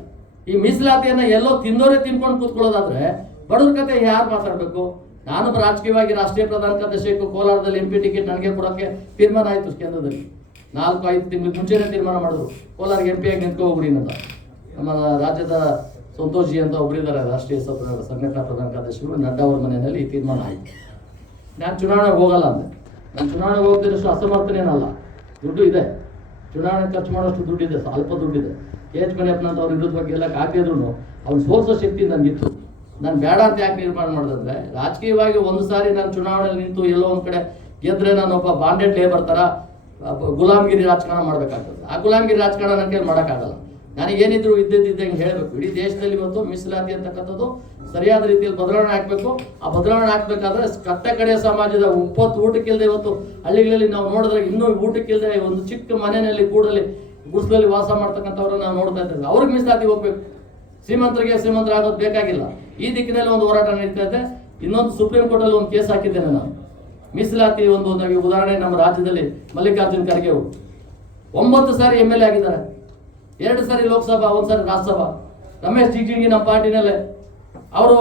ಈ ಮೀಸಲಾತಿಯನ್ನು ಎಲ್ಲೋ ತಿಂದೋರೇ ತಿನ್ಕೊಂಡು ಕೂತ್ಕೊಳ್ಳೋದಾದ್ರೆ ಬಡವ್ರ ಕತೆ ಯಾರು ಮಾತಾಡಬೇಕು? ನಾನು ರಾಜಕೀಯವಾಗಿ ರಾಷ್ಟ್ರೀಯ ಪ್ರಧಾನ ಕಾರ್ಯದರ್ಶಿ ಕೋಲಾರದಲ್ಲಿ MP ಟಿಕೆಟ್ ನನಗೆ ಕೊಡೋಕ್ಕೆ ತೀರ್ಮಾನ ಆಯಿತು ಕೇಂದ್ರದಲ್ಲಿ. 4-5 ತಿಂಗಳು ಮುಂಚೆನೇ ತೀರ್ಮಾನ ಮಾಡಿದ್ರು, ಕೋಲಾರಿಗೆ MP ಆಗಿ ನಿಂತ್ಕೊ ಹೋಗ್ಬಿಡಿ ಅಂತ. ನಮ್ಮ ರಾಜ್ಯದ ಸಂತೋಷ್ ಜಿ ಅಂತ ಒಬ್ಬರಿದ್ದಾರೆ, ರಾಷ್ಟ್ರೀಯ ಸಂಘಟನಾ ಪ್ರಧಾನ ಕಾರ್ಯದರ್ಶಿಗಳು, ನಡ್ಡಾ ಅವ್ರ ಮನೆಯಲ್ಲಿ ಈ ತೀರ್ಮಾನ ಆಯಿತು. ನಾನು ಚುನಾವಣೆಗೆ ಹೋಗಲ್ಲ ಅಂದೆ. ನಾನು ಚುನಾವಣೆಗೆ ಹೋಗ್ತಿರೋಷ್ಟು ಅಸಮರ್ಥನೇನಲ್ಲ, ದುಡ್ಡು ಇದೆ, ಚುನಾವಣೆ ಖರ್ಚು ಮಾಡೋಷ್ಟು ದುಡ್ಡಿದೆ, ಸ್ವಲ್ಪ ದುಡ್ಡಿದೆ. KH ಮರಿಯಪ್ಪನಂತ ಅವ್ರ ವಿರುದ್ಧವಾಗಿ ಎಲ್ಲ ಹಾಕಿದ್ರು ಅವ್ನು ಸೋಲ್ಸೋ ಶಕ್ತಿ ನನಗಿತ್ತು. ನಾನು ಬೇಡ ಅಂತ ಯಾಕೆ ನಿರ್ಮಾಣ ಮಾಡಿದ್ರೆ, ರಾಜಕೀಯವಾಗಿ ಒಂದು ಸಾರಿ ನಾನು ಚುನಾವಣೆಯಲ್ಲಿ ನಿಂತು ಎಲ್ಲೋ ಒಂದು ಕಡೆ ಗೆದ್ರೆ ನಾನು ಒಬ್ಬ ಬಾಂಡೆಡ್ ಲೇಬರ್ ಥರ ಗುಲಾಮಗಿರಿ ರಾಜಕಾರಣ ಮಾಡಬೇಕಾಗ್ತದೆ. ಆ ಗುಲಾಮಗಿರಿ ರಾಜಕಾರಣ ನನ್ನ ಕೈಲಿ ಮಾಡೋಕ್ಕಾಗಲ್ಲ. ನನಗೇನಿದ್ರು ಇದ್ದಂಗೆ ಹೇಳಬೇಕು. ಇಡೀ ದೇಶದಲ್ಲಿ ಇವತ್ತು ಮೀಸಲಾತಿ ಅಂತಕ್ಕಂಥದ್ದು ಸರಿಯಾದ ರೀತಿಯಲ್ಲಿ ಬದಲಾವಣೆ ಆಗಬೇಕು. ಆ ಬದಲಾವಣೆ ಆಗಬೇಕಾದ್ರೆ ಕಟ್ಟ ಕಡೆಯ ಸಮಾಜದ ಊಟಕ್ಕಿಲ್ಲದೆ ಇವತ್ತು ಹಳ್ಳಿಗಳಲ್ಲಿ ನಾವು ನೋಡಿದ್ರೆ ಇನ್ನೂ ಊಟಕ್ಕಿಲ್ಲದೆ ಒಂದು ಚಿಕ್ಕ ಮನೆಯಲ್ಲಿ ಗುಡಿಸಲಲ್ಲಿ ವಾಸ ಮಾಡ್ತಕ್ಕಂಥವ್ರು ನಾವು ನೋಡ್ತಾ ಇದ್ದೇವೆ. ಅವ್ರಿಗೆ ಮೀಸಲಾತಿ ಹೋಗ್ಬೇಕು. ಶ್ರೀಮಂತರಾಗೋದು ಬೇಕಾಗಿಲ್ಲ. ಈ ದಿಕ್ಕಿನಲ್ಲಿ ಒಂದು ಹೋರಾಟ ನಡೀತಾ ಇದೆ. ಇನ್ನೊಂದು ಸುಪ್ರೀಂ ಕೋರ್ಟಲ್ಲಿ ಒಂದು ಕೇಸ್ ಹಾಕಿದ್ದೇನೆ ನಾನು. ಮೀಸಲಾತಿ ಒಂದು ನಮಗೆ ಉದಾಹರಣೆ, ನಮ್ಮ ರಾಜ್ಯದಲ್ಲಿ ಮಲ್ಲಿಕಾರ್ಜುನ್ ಖರ್ಗೆ ಅವರು 9 ಸಾರಿ MLA ಆಗಿದ್ದಾರೆ, 2 ಸಾರಿ ಲೋಕಸಭಾ, 1 ಸಾರಿ ರಾಜ್ಯಸಭಾ. ರಮೇಶ್ ಜಿಗಜಿಣಗಿ ನಮ್ಮ ಪಾರ್ಟಿನಲ್ಲೇ ಅವರು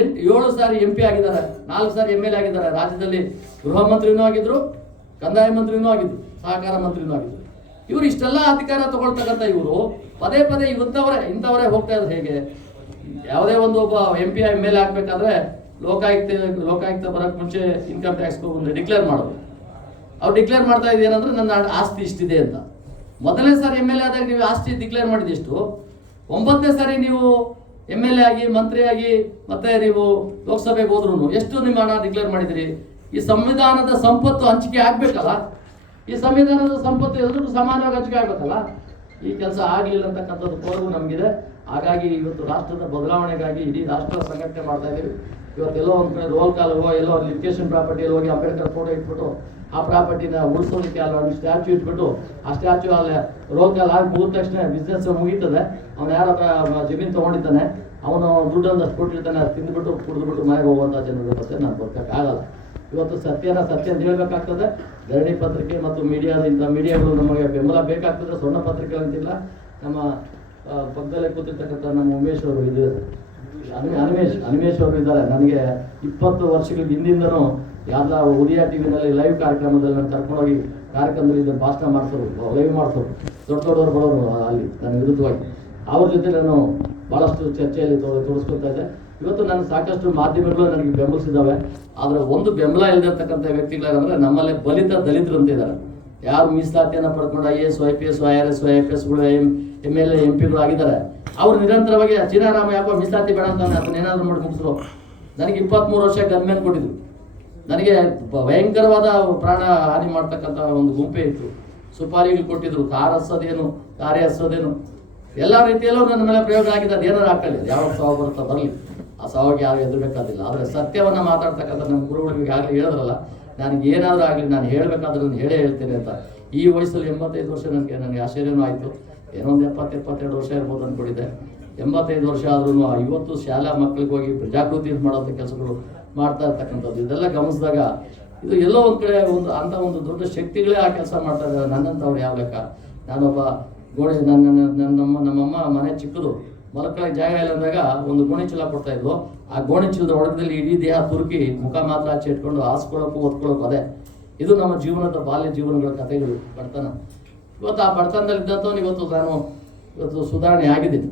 7 ಸಾರಿ MP ಆಗಿದ್ದಾರೆ, 4 ಸಾರಿ MLA ಆಗಿದ್ದಾರೆ. ರಾಜ್ಯದಲ್ಲಿ ಗೃಹ ಮಂತ್ರಿನೂ ಆಗಿದ್ರು, ಕಂದಾಯ ಮಂತ್ರಿನೂ ಆಗಿದ್ರು, ಸಹಕಾರ ಮಂತ್ರಿನೂ ಆಗಿದ್ರು. ಇವರು ಇಷ್ಟೆಲ್ಲ ಅಧಿಕಾರ ತಗೊಳ್ತಕ್ಕಂಥ ಇವರು ಪದೇ ಇಂಥವರೇ ಹೋಗ್ತಾ ಇದ್ರು. ಹೇಗೆ ಯಾವುದೇ ಒಂದು ಒಬ್ಬ MP MLA ಆಗ್ಬೇಕಾದ್ರೆ ಲೋಕಾಯುಕ್ತ ಬರೋಕ್ಕೆ ಮುಂಚೆ ಇನ್ಕಮ್ ಟ್ಯಾಕ್ಸ್ ಒಂದು ಡಿಕ್ಲೇರ್ ಮಾಡೋದು. ಅವ್ರು ಡಿಕ್ಲೇರ್ ಮಾಡ್ತಾ ಇದ್ದೇನೆಂದ್ರೆ ನನ್ನ ಆಸ್ತಿ ಇಷ್ಟಿದೆ ಅಂತ. ಮೊದಲನೇ ಸಾರಿ MLA ಆದಾಗ ನೀವು ಆಸ್ತಿ ಡಿಕ್ಲೇರ್ ಮಾಡಿದೆಷ್ಟು, 9ನೇ ಸಾರಿ ನೀವು MLA ಆಗಿ ಮಂತ್ರಿಯಾಗಿ ಮತ್ತೆ ನೀವು ಲೋಕಸಭೆಗೆ ಹೋದ್ರು ಎಷ್ಟು ನಿಮ್ಮ ಹಣ ಡಿಕ್ಲೇರ್ ಮಾಡಿದಿರಿ? ಈ ಸಂವಿಧಾನದ ಸಂಪತ್ತು ಹಂಚಿಕೆ ಆಗ್ಬೇಕಲ್ಲ. ಈ ಸಂವಿಧಾನದ ಸಂಪತ್ತು ಎಲ್ರಿಗೂ ಸಮಾನವಾಗಿ ಹಂಚಿಕೆ ಆಗ್ಬೇಕಲ್ಲ. ಈ ಕೆಲಸ ಆಗಲಿಲ್ಲ ಅಂತಕ್ಕಂಥದ್ದು ಕೋರವು ನಮಗಿದೆ. ಹಾಗಾಗಿ ಇವತ್ತು ರಾಷ್ಟ್ರದ ಬದಲಾವಣೆಗಾಗಿ ಇಡೀ ರಾಷ್ಟ್ರ ಸಂಘಟನೆ ಮಾಡ್ತಾ ಇದ್ದೀವಿ. ಇವತ್ತೆಲ್ಲೋ ಒಂದು ಕಡೆ ರೋಲ್ ಕಾಲವೋ ಎಲ್ಲೋ ಲಿಮಿಟೇಷನ್ ಪ್ರಾಪರ್ಟಿಯಲ್ಲಿ ಹೋಗಿ ಅಂಬೇಡ್ಕರ್ ಫೋಟೋ ಇಟ್ಬಿಟ್ಟು ಆ ಪ್ರಾಪರ್ಟಿನ ಉಳಿಸೋದಕ್ಕೆ ಅಲ್ಲಿ ಸ್ಟ್ಯಾಚ್ಯೂ ಇಟ್ಬಿಟ್ಟು ಆ ಸ್ಟ್ಯಾಚ್ಯೂ ಅಲ್ಲಿ ರೋಲ್ ಕಾಲ್ ಆಗಿ ಮುಗಿದ ತಕ್ಷಣ ಬಿಸ್ನೆಸ್ ಮುಗೀತದೆ. ಅವನು ಯಾರ ಜಮೀನು ತೊಗೊಂಡಿದ್ದಾನೆ, ಅವನು ದುಡ್ಡು ಒಂದಷ್ಟು ಕೊಟ್ಟಿರ್ತಾನೆ, ಅದು ತಿಂದುಬಿಟ್ಟು ಕುಡಿದ್ಬಿಟ್ಟು ಮನೆಗೆ ಹೋಗುವಂಥ ಜನರ ಜೊತೆ ನಾನು ಬದುಕೋಕ್ಕಾಗಲ್ಲ. ಇವತ್ತು ಸತ್ಯ ಅಂತ ಹೇಳ್ಬೇಕಾಗ್ತದೆ. ಧರಣಿ ಪತ್ರಿಕೆ ಮತ್ತು ಇಂಥ ಮೀಡಿಯಾಗಳು ನಮಗೆ ಬೆಂಬಲ ಬೇಕಾಗ್ತದೆ. ಸಣ್ಣ ಪತ್ರಿಕೆ ಅಂತಿಲ್ಲ. ನಮ್ಮ ಪಕ್ಕದಲ್ಲೇ ಕೂತಿರ್ತಕ್ಕಂಥ ನಮ್ಮ ಉಮೇಶ್ ಅವರು ಇದ್ದಾರೆ, ಅನಿಮೇಶ್ ಅವರು ಇದ್ದಾರೆ. ನನಗೆ 20 ವರ್ಷಗಳ ಹಿಂದಿಂದನೂ ಯಾವ್ದಾ ಉದಯ ಟಿವಿನಲ್ಲಿ ಲೈವ್ ಕಾರ್ಯಕ್ರಮದಲ್ಲಿ ನಾನು ಕರ್ಕೊಂಡೋಗಿ ಕಾರ್ಯಕ್ರಮದಲ್ಲಿ ಇದನ್ನು ಭಾಷಣ ಮಾಡಿಸೋರು, ಲೈವ್ ಮಾಡಿಸೋರು, ದೊಡ್ಡವರು ಬರೋರು ಅಲ್ಲಿ ನನ್ನ ವಿರುದ್ಧವಾಗಿ. ಅವ್ರ ಜೊತೆ ನಾನು ಭಾಳಷ್ಟು ಚರ್ಚೆಯಲ್ಲಿ ತೋರಿಸ್ಕೊಳ್ತಾ ಇದ್ದೆ. ಇವತ್ತು ನಾನು ಸಾಕಷ್ಟು ಮಾಧ್ಯಮಗಳು ನನಗೆ ಬೆಂಬಲಿಸಿದ್ದಾವೆ. ಆದರೆ ಒಂದು ಬೆಂಬಲ ಇಲ್ಲದಿರ್ತಕ್ಕಂಥ ವ್ಯಕ್ತಿಗಳಂದ್ರೆ ನಮ್ಮಲ್ಲೇ ಬಲಿತ ದಲಿತರು ಅಂತ ಇದ್ದಾರೆ. ಯಾರು ಮೀಸಲಾತಿಯನ್ನು ಪಡ್ಕೊಂಡು IAS, IPS, IRS, IFSಗಳು MLA MP ಆಗಿದ್ದಾರೆ. ಅವ್ರು ನಿರಂತರವಾಗಿ ಚೀನಾರಾಮ ಯಾಕೋ ಮೀಸಲಾತಿ ಬೇಡ ಅಂತ ಅದನ್ನ ಏನಾದರೂ ಮಾಡಿ ಮುಗಿಸ್ರು. ನನಗೆ 23 ವರ್ಷ ಗನ್ಮೇನ್ ಕೊಟ್ಟಿದ್ರು. ನನಗೆ ಭಯಂಕರವಾದ ಪ್ರಾಣ ಹಾನಿ ಮಾಡ್ತಕ್ಕಂಥ ಒಂದು ಗುಂಪೆ ಇತ್ತು. ಸುಪಾರಿಗಳು ಕೊಟ್ಟಿದ್ರು, ಕಾರ್ ಹಚ್ಚೋದೇನು, ಗಾರೆ ಹಚ್ಚೋದೇನು, ಎಲ್ಲ ರೀತಿಯಲ್ಲೂ ನನ್ನ ಮೇಲೆ ಪ್ರಯೋಗ ಆಗಿದೆ. ಅದು ಏನಾರು ಹಾಕಲಿ, ಯಾವಾಗ ಸಾವು ಬರುತ್ತಾ ಬರಲಿ, ಆ ಸಾವಿಗೆ ಯಾರು ಎದುರಬೇಕಾದಿಲ್ಲ. ಆದರೆ ಸತ್ಯವನ್ನು ಮಾತಾಡ್ತಕ್ಕಂಥ ನಮ್ಮ ಗುರುಗಳಿಗೆ ಆಗಲಿ ಹೇಳಿದ್ರಲ್ಲ, ನನಗೆ ಏನಾದರೂ ಆಗಲಿ ನಾನು ಹೇಳಬೇಕಾದ್ರೆ ನಾನು ಹೇಳ್ತೇನೆ ಅಂತ. ಈ ವಯಸ್ಸಲ್ಲಿ 85 ವರ್ಷ ನನಗೆ ಆಶ್ಚರ್ಯನೂ ಆಯಿತು. ಏನೋ ಒಂದು 70-72 ವರ್ಷ ಇರ್ಬೋದು ಅಂದ್ಕೊಂಡಿದ್ದೆ. 85 ವರ್ಷ ಆದ್ರೂ ಇವತ್ತು ಶಾಲಾ ಮಕ್ಕಳಿಗೆ ಹೋಗಿ ಜಾಗೃತಿ ಮಾಡೋಂಥ ಕೆಲಸಗಳು ಮಾಡ್ತಾ ಇರ್ತಕ್ಕಂಥದ್ದು ಇದೆಲ್ಲ ಗಮನಿಸಿದಾಗ ಇದು ಎಲ್ಲೋ ಒಂದು ಕಡೆ ಒಂದು ದೊಡ್ಡ ಶಕ್ತಿಗಳೇ ಆ ಕೆಲಸ ಮಾಡ್ತಾ ಇದ್ದಾರೆ. ನನ್ನಂಥವ್ರು ಯಾವ ಲೆಕ್ಕ. ನಾನೊಬ್ಬ ನಮ್ಮಮ್ಮ ಮನೆ ಚಿಕ್ಕದು, ಮಲಕ್ಕಳಿಗೆ ಜಾಗ ಇಲ್ಲ ಅಂದಾಗ ಒಂದು ಗೋಣಿ ಚೀಲ ಕೊಡ್ತಾ ಇದ್ವು. ಆ ಗೋಣಿ ಚೀಲದ ಒಳಗದಲ್ಲಿ ಇಡೀ ದೇಹ ತುರುಕಿ ಮುಖ ಮಾತ್ರ ಆಚೆ ಇಟ್ಕೊಂಡು ಹಾಸ್ಕೊಳ್ಳೋಕ್ಕೂ ಒತ್ಕೊಳ್ಳೋಕ್ಕೂ ಅದೇ. ಇದು ನಮ್ಮ ಜೀವನದ ಬಾಲ್ಯ ಜೀವನಗಳ ಕಥೆಗಳು, ಬಡತನ. ಇವತ್ತು ಆ ಬಡತನದಲ್ಲಿದ್ದಂಥವ್ನು ಇವತ್ತು ಸುಧಾರಣೆ ಆಗಿದ್ದೀನಿ.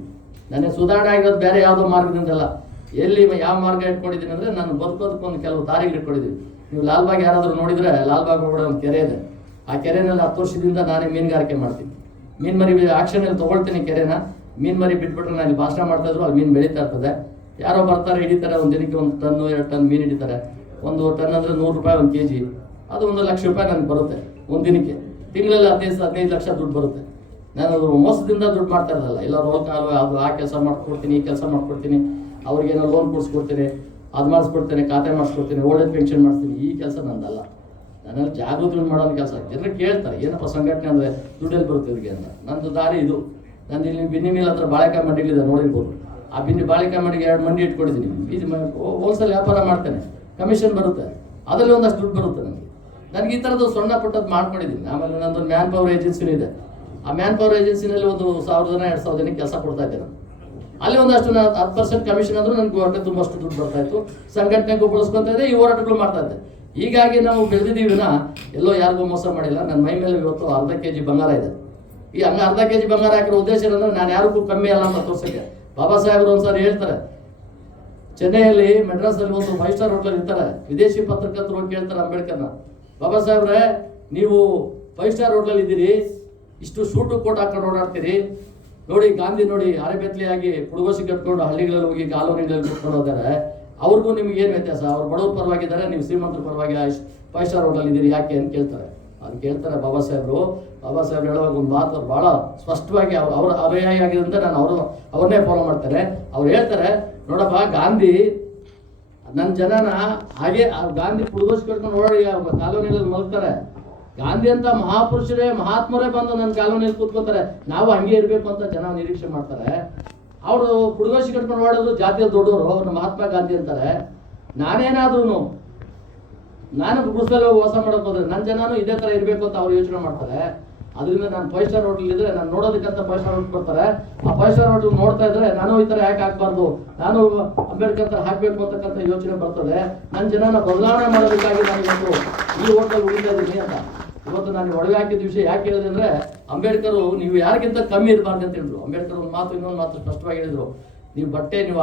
ನನಗೆ ಸುಧಾರಣೆ ಆಗಿರೋದು ಬೇರೆ ಯಾವುದೋ ಮಾರ್ಗದಿಂದಲ್ಲ. ಯಾವ ಮಾರ್ಗ ಇಟ್ಕೊಂಡಿದ್ದೀನಿ ಅಂದರೆ ನಾನು ಬದುಕೋದಕ್ಕೊಂದು ಕೆಲವು ದಾರಿಗಳು ಇಟ್ಕೊಂಡಿದ್ದೀನಿ. ನೀವು ಲಾಲ್ಬಾಗ್ ಯಾರಾದರೂ ನೋಡಿದರೆ, ಲಾಲ್ಬಾಗ್ ಒಳಗಡೆ ಒಂದು ಕೆರೆ ಇದೆ. ಆ ಕೆರೆಯಲ್ಲಿ 10 ವರ್ಷದಿಂದ ನಾನೇ ಮೀನುಗಾರಿಕೆ ಮಾಡ್ತೀನಿ. ಮೀನು ಮರಿ ಆಕ್ಷನಲ್ಲಿ ತೊಗೊಳ್ತೀನಿ ಕೆರೆನ. ಮೀನು ಮರಿ ಬಿಟ್ಬಿಟ್ರೆ ನಾನು ಇಲ್ಲಿ ಭಾಷಣ ಮಾಡ್ತಾಯಿದ್ರು, ಅಲ್ಲಿ ಮೀನು ಬೆಳೀತಾ ಇರ್ತದೆ. ಯಾರೋ ಬರ್ತಾರೆ, ಹಿಡಿತಾರೆ, ಒಂದು ದಿನಕ್ಕೆ 1 ಟನ್ನು 2 ಟನ್ ಮೀನು ಹಿಡಿತಾರೆ. 1 ಟನ್ ಅಂದರೆ 100 ರೂಪಾಯಿ 1 kg. ಅದು 1 ಲಕ್ಷ ರೂಪಾಯಿ ನನಗೆ ಬರುತ್ತೆ ಒಂದು ದಿನಕ್ಕೆ. ತಿಂಗಳಲ್ಲಿ 15 ಲಕ್ಷ ದುಡ್ಡು ಬರುತ್ತೆ. ನಾನು ಮೋಸದಿಂದ ದುಡ್ಡು ಮಾಡ್ತಾ ಇರಲ್ಲ. ಎಲ್ಲ ರೋಲ್ ಕಾಲು ಅದು ಆ ಕೆಲಸ ಮಾಡ್ಕೊಡ್ತೀನಿ, ಈ ಕೆಲಸ ಮಾಡ್ಕೊಡ್ತೀನಿ, ಅವ್ರಿಗೇನೋ ಲೋನ್ ಕೊಡಿಸ್ಕೊಡ್ತೀನಿ, ಅದು ಮಾಡಿಸ್ಕೊಡ್ತೇನೆ, ಖಾತೆ ಮಾಡಿಸ್ಕೊಡ್ತೀನಿ, ಓಲ್ಡ್ ಏಜ್ ಪೆನ್ಷನ್ ಮಾಡಿಸ್ತೀನಿ. ಈ ಕೆಲಸ ನಂದಲ್ಲ. ನನ್ನಲ್ಲಿ ಜಾಗೃತಿ ಮಾಡೋ ಕೆಲಸ. ಜನರು ಕೇಳ್ತಾರೆ, ಏನಪ್ಪ ಸಂಘಟನೆ ಅಂದರೆ ದುಡ್ಡಲ್ಲಿ ಬರುತ್ತೆ ಇವರಿಗೆ ಅಂತ. ನಂದು ದಾರಿ ಇದು. ನಂದು ಇಲ್ಲಿ ಬಿನ್ನಿ ಮಿಲ್ ಹತ್ರ ಬಾಳೆಕಾಯಿ ಮಂಡಿಗಳಿದೆ, ನೋಡಿರ್ಬೋದು. ಆ ಬಾಳೆಕಾಯಿ ಮಂಡಿಗೆ 2 ಮಂಡಿ ಇಟ್ಕೊಂಡಿದ್ದೀನಿ. ಇದು ಹೋಲ್ಸೇಲ್ ವ್ಯಾಪಾರ ಮಾಡ್ತೇನೆ, ಕಮಿಷನ್ ಬರುತ್ತೆ, ಅದರಲ್ಲಿ ಒಂದಷ್ಟು ದುಡ್ಡು ಬರುತ್ತೆ ನನಗೆ ಈ ಥರದ್ದು ಸಣ್ಣ ಪುಟ್ಟದ್ದು ಮಾಡ್ಕೊಂಡಿದ್ದೀನಿ. ಆಮೇಲೆ ನಂದೊಂದು ಮ್ಯಾನ್ ಪವರ್ ಏಜೆನ್ಸಿನೂ ಇದೆ. ಆ ಮ್ಯಾನ್ ಪವರ್ ಏಜೆನ್ಸಿನಲ್ಲಿ ಒಂದು 1000 ಜನ 2000 ಜನಕ್ಕೆ ಕೆಲಸ ಕೊಡ್ತಾ ಇದ್ದೆ ನಾನು. ಅಲ್ಲಿ ಒಂದಷ್ಟು 10% ಕಮಿಷನ್ ಅಂದರೂ ನನಗೆ ಹೊಟ್ಟೆ ತುಂಬಷ್ಟು ದುಡ್ಡು ಬರ್ತಾಯಿತ್ತು. ಸಂಘಟನೆಗೂ ಬಳಸ್ಕೊತಾ ಇದ್ದೆ, ಈ ಹೋರಾಟಗಳು ಮಾಡ್ತಾ ಇದ್ದೆ. ಹೀಗಾಗಿ ನಾವು ಬೆಳೆದಿದ್ದೀವಿನ ಎಲ್ಲೋ ಯಾರಿಗೂ ಮೋಸ ಮಾಡಿಲ್ಲ. ನನ್ನ ಮೈ ಮೇಲೆ ಇವತ್ತು ಅರ್ಧ kg ಬಂಗಾರ ಇದೆ. ಈ ಅರ್ಧ kg ಬಂಗಾರ ಹಾಕಿರೋ ಉದ್ದೇಶ ಏನಂದ್ರೆ ನಾನು ಯಾರಿಗೂ ಕಮ್ಮಿ ಅಲ್ಲ ಅಂತ ತೋರ್ಸೋಕ್ಕೆ. ಬಾಬಾ ಸಾಹೇಬರು ಒಂದ್ಸಾರಿ ಹೇಳ್ತಾರೆ, ಚೆನ್ನೈಯಲ್ಲಿ ಮೆಡ್ರಾಸಲ್ಲಿ ಒಂದು 5 ಸ್ಟಾರ್ ಹೋಟೆಲ್ ಇರ್ತಾರೆ, ವಿದೇಶಿ ಪತ್ರಕರ್ತರು ಹೋಗಿ ಕೇಳ್ತಾರೆ ಅಂಬೇಡ್ಕರ್ನ, ಬಾಬಾ ಸಾಹೇಬ್ರೆ ನೀವು 5 ಸ್ಟಾರ್ ಹೋಟೆಲ್ ಇದ್ದೀರಿ, ಇಷ್ಟು ಶೂಟು ಕೋಟ್ ಹಾಕೊಂಡು ಓಡಾಡ್ತೀರಿ, ನೋಡಿ ಗಾಂಧಿ ನೋಡಿ ಅರೆಬೆತ್ತಲೆಯಾಗಿ ಪುಡುಗೋಸಿ ಕಟ್ಕೊಂಡು ಹಳ್ಳಿಗಳಲ್ಲಿ ಹೋಗಿ ಕಾಲೋನಿಗಳಲ್ಲಿ ಕುತ್ಕೊಂಡು ಹೋಗ್ತಾರೆ, ಅವ್ರಿಗೂ ನಿಮ್ಗೆ ಏನು ವ್ಯತ್ಯಾಸ? ಅವ್ರು ಬಡವ್ರ ಪರವಾಗಿದ್ದಾರೆ, ನೀವು ಶ್ರೀಮಂತರ ಪರವಾಗಿ 5 ಸ್ಟಾರ್ ಹೋಟೆಲ್ ಇದ್ದೀರಿ ಯಾಕೆ ಅಂತ ಕೇಳ್ತಾರೆ. ಅದು ಕೇಳ್ತಾರೆ ಬಾಬಾ ಸಾಹೇಬರು ಹೇಳುವಾಗ ಒಂದು ಮಾತು ಭಾಳ ಸ್ಪಷ್ಟವಾಗಿ ಅವ್ರ ಅನುಯಾಯಿ ಆಗಿದ್ದಂತೆ ನಾನು ಅವ್ರನ್ನೇ ಫಾಲೋ ಮಾಡ್ತಾರೆ. ಅವ್ರು ಹೇಳ್ತಾರೆ, ನೋಡಪ್ಪ ಗಾಂಧಿ ನನ್ನ ಜನನ ಹಾಗೆ ಗಾಂಧಿ ಪುಡುಗೋಸಿ ಕಟ್ಕೊಂಡು ಓಡಿ ಕಾಲೋನಿಯಲ್ಲಿ ಮಲಗ್ತಾರೆ, ಗಾಂಧಿ ಅಂತ ಮಹಾಪುರುಷರೇ ಮಹಾತ್ಮರೇ ಬಂದು ನನ್ನ ಕಾಲೋನಿಯಲ್ಲಿ ಕೂತ್ಕೋತಾರೆ, ನಾವು ಹಂಗೆ ಇರಬೇಕು ಅಂತ ಜನ ನಿರೀಕ್ಷೆ ಮಾಡ್ತಾರೆ. ಅವರು ಪುಡುಗೋಸಿ ಕಟ್ಕೊಂಡು ಓಡೋದು ಜಾತಿಯಲ್ಲಿ ದೊಡ್ಡವರು, ಅವ್ರನ್ನ ಮಹಾತ್ಮ ಗಾಂಧಿ ಅಂತಾರೆ. ನಾನೇನಾದ್ರೂ ನಾನು ಗುಡಿಸಲು ವಾಸ ಮಾಡೋಕೆ ಹೋದ್ರೆ ನನ್ನ ಜನನು ಇದೇ ಥರ ಇರಬೇಕು ಅಂತ ಅವ್ರು ಯೋಚನೆ ಮಾಡ್ತಾರೆ. ಅದರಿಂದ ನಾನು 5 ಸ್ಟಾರ್ ಹೋಟೆಲ್ ಇದ್ರೆ ನಾನು ನೋಡೋದಕ್ಕಂತ 5 ಸ್ಟಾರ್ ಹೋಟೆಲ್ ಕೊಡ್ತಾರೆ. ಆ 5 ಸ್ಟಾರ್ ಹೋಟೆಲ್ ನೋಡ್ತಾ ಇದ್ರೆ ನಾನು ಈ ಥರ ಯಾಕೆ ಹಾಕ್ಬಾರ್ದು, ನಾನು ಅಂಬೇಡ್ಕರ್ ಥರ ಹಾಕಬೇಕು ಅಂತಕ್ಕಂಥ ಯೋಚನೆ ಬರ್ತದೆ. ನನ್ನ ಜನನ ಬದಲಾವಣೆ ಮಾಡೋದಕ್ಕಾಗಿ ನಾನು ಇವತ್ತು ಈ ಹೋಟೆಲ್ ಉಳಿತಾ ಇದ್ದೀನಿ ಅಂತ. ಇವತ್ತು ನಾನು ಒಳಗೆ ಹಾಕಿದ ವಿಷಯ ಯಾಕೆ ಹೇಳಿದೆ ಅಂದರೆ, ಅಂಬೇಡ್ಕರು ನೀವು ಯಾರಿಗಿಂತ ಕಮ್ಮಿ ಇರಬಾರ್ದು ಅಂತ ಹೇಳಿದ್ರು. ಅಂಬೇಡ್ಕರ್ ಒಂದು ಮಾತು ಇನ್ನೊಂದು ಮಾತು ಸ್ಪಷ್ಟವಾಗಿ ಹೇಳಿದ್ರು, ನೀವು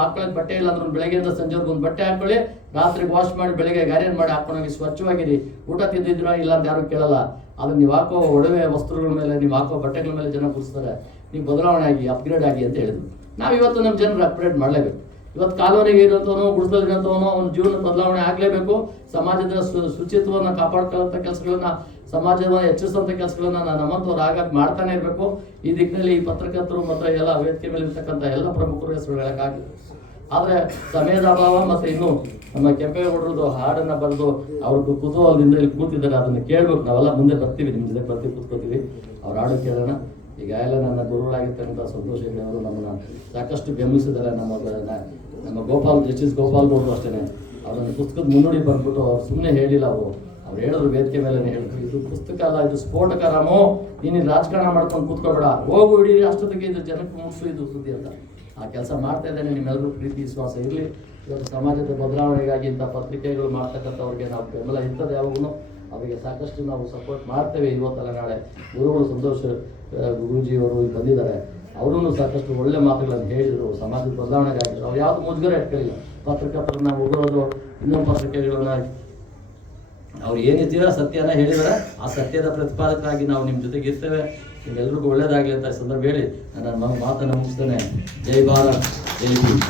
ಹಾಕೊಳ್ಳೋದು ಬಟ್ಟೆ ಇಲ್ಲ ಅಂದ್ರೆ ಬೆಳಗ್ಗೆಯಿಂದ ಸಂಜೆವರೆಗೂ ಒಂದು ಬಟ್ಟೆ ಹಾಕೊಳ್ಳಿ, ರಾತ್ರಿಗೆ ವಾಶ್ ಮಾಡಿ ಬೆಳಗ್ಗೆ ಗಾರ್ಯನ್ ಮಾಡಿ ಹಾಕೊಂಡೋಗಿ ಸ್ವಚ್ಛವಾಗಿರಿ, ಊಟ ತಿಂದಿದ್ರ ಇಲ್ಲ ಅಂತ ಯಾರು ಕೇಳಲ್ಲ. ಆದರೆ ನೀವು ಹಾಕೋ ಒಡವೆ ವಸ್ತ್ರಗಳ ಮೇಲೆ, ನೀವು ಹಾಕೋ ಬಟ್ಟೆಗಳ ಮೇಲೆ ಜನ ಕೂರಿಸ್ತಾರೆ, ನೀವು ಬದಲಾವಣೆ ಆಗಿ ಅಪ್ಗ್ರೇಡ್ ಆಗಿ ಅಂತ ಹೇಳಿದ್ರು. ನಾವು ಇವತ್ತು ನಮ್ಮ ಜನರು ಅಪ್ಗ್ರೇಡ್ ಮಾಡಲೇಬೇಕು. ಇವತ್ತು ಕಾಲೋನಿಗೆ ಇರೋಂಥವನು ಗುಡಿಸಲಿರೋಂಥವನು ಅವನ ಜೀವನ ಬದಲಾವಣೆ ಆಗಲೇಬೇಕು. ಸಮಾಜದ ಶುಚಿತ್ವವನ್ನು ಕಾಪಾಡ್ಕೊಳ್ಳೋಂಥ ಕೆಲಸಗಳನ್ನ, ಸಮಾಜವನ್ನು ಹೆಚ್ಚಿಸುವಂಥ ಕೆಲಸಗಳನ್ನ ನಮ್ಮಂಥವ್ರು ಆಗಾಗ ಮಾಡ್ತಾನೆ ಇರಬೇಕು. ಈ ದಿಕ್ಕಿನಲ್ಲಿ ಈ ಪತ್ರಕರ್ತರು ಮತ್ತು ಎಲ್ಲ ವೇದಿಕೆ ಮೇಲೆ ಇರ್ತಕ್ಕಂಥ ಎಲ್ಲ ಪ್ರಮುಖರು ಹೆಸರು ಹೇಳೋಕ್ಕಾಗಿಲ್ಲ. ಆದರೆ ಸಮಯದ ಅಭಾವ ಮತ್ತು ಇನ್ನು ನಮ್ಮ ಕೆಂಪೇಗೌಡರದು ಹಾಡನ್ನು ಬರೆದು ಅವ್ರಿಗೆ ಕುತೂಹಲದಿಂದ ಇಲ್ಲಿ ಕೂತಿದ್ದಾರೆ, ಅದನ್ನು ಕೇಳಬೇಕು. ನಾವೆಲ್ಲ ಮುಂದೆ ಬರ್ತೀವಿ, ನಿಮ್ಮ ಜೊತೆ ಬರ್ತೀವಿ, ಕೂತ್ಕೋತೀವಿ, ಅವ್ರ ಹಾಡು ಕೇಳೋಣ. ಈಗಾಗಲೇ ನನ್ನ ಗುರುಗಳಾಗಿರ್ತಕ್ಕಂಥ ಸಂತೋಷ್ ಹೆಗ್ಡೆ ಅವರು ನಮ್ಮನ್ನು ಸಾಕಷ್ಟು ಬೆಂಬಲಿಸಿದ್ದಾರೆ. ನಮ್ಮ ಜಸ್ಟಿಸ್ ಗೋಪಾಲ್ ಗೌಡರು ಅಷ್ಟೇ, ಅವರನ್ನು ಪುಸ್ತಕದ ಮುನ್ನುಡಿ ಬಂದ್ಬಿಟ್ಟು ಅವ್ರು ಸುಮ್ಮನೆ ಹೇಳಿಲ್ಲ, ಅವ್ರು ಹೇಳಿದ್ರು ವೇದಿಕೆ ಮೇಲೆ ಹೇಳಿದ್ರು, ಇದು ಪುಸ್ತಕ ಅಲ್ಲ, ಇದು ಸ್ಫೋಟಕ ರಾಮು, ನೀನು ರಾಜಕಾರಣ ಮಾಡ್ಕೊಂಡು ಕೂತ್ಕೋಬೇಡ, ಹೋಗು ಹಿಡೀರಿ, ಅಷ್ಟೊತ್ತಿಗೆ ಇದು ಜನಕ್ಕೆ ಮುಗಿಸು ಇದು ಸುದ್ದಿ ಅಂತ. ಆ ಕೆಲಸ ಮಾಡ್ತಾ ಇದ್ದೇನೆ. ನಿಮ್ಮೆಲ್ಲರೂ ಪ್ರೀತಿ ವಿಶ್ವಾಸ ಇರಲಿ. ಇವತ್ತು ಸಮಾಜದ ಬದಲಾವಣೆಗಾಗಿ ಇಂಥ ಪತ್ರಿಕೆಗಳು ಮಾಡ್ತಕ್ಕಂಥವ್ರಿಗೆ ನಾವು ಬೆಂಬಲ ಇರ್ತದೆ, ಯಾವಾಗೂ ಅವರಿಗೆ ಸಾಕಷ್ಟು ನಾವು ಸಪೋರ್ಟ್ ಮಾಡ್ತೇವೆ. ಇವತ್ತಲ್ಲ ನಾಳೆ ಗುರುಗಳು ಸಂತೋಷ್ ಗುರೂಜಿಯವರು ಬಂದಿದ್ದಾರೆ, ಅವರೂ ಸಾಕಷ್ಟು ಒಳ್ಳೆ ಮಾತುಗಳನ್ನು ಹೇಳಿದರು, ಸಮಾಜದ ಬದಲಾವಣೆಗಾಗಿ. ಅವ್ರು ಯಾವುದು ಮುಜುಗರ ಇಟ್ಕೊಳ್ಳಿಲ್ಲ. ಪತ್ರಕರ್ತರನ್ನ ಉಗುರೋದು, ಇನ್ನೊಂದು ಪತ್ರಿಕೆಗಳನ್ನ ಅವ್ರು ಏನಿದ್ದೀರ ಸತ್ಯನ ಹೇಳಿದರೆ ಆ ಸತ್ಯದ ಪ್ರತಿಪಾದಕರಾಗಿ ನಾವು ನಿಮ್ಮ ಜೊತೆಗೆ ಇರ್ತೇವೆ. ನಿಮ್ಮೆಲ್ಲರಿಗೂ ಒಳ್ಳೇದಾಗಲಿ ಅಂತ ಸಂದರ್ಭ ಹೇಳಿ ನನ್ನ ಮಾತನ್ನು ಮುಗಿಸ್ತೇನೆ. ಜೈ ಭಾರತ್, ಜೈ ಭೀಮ್.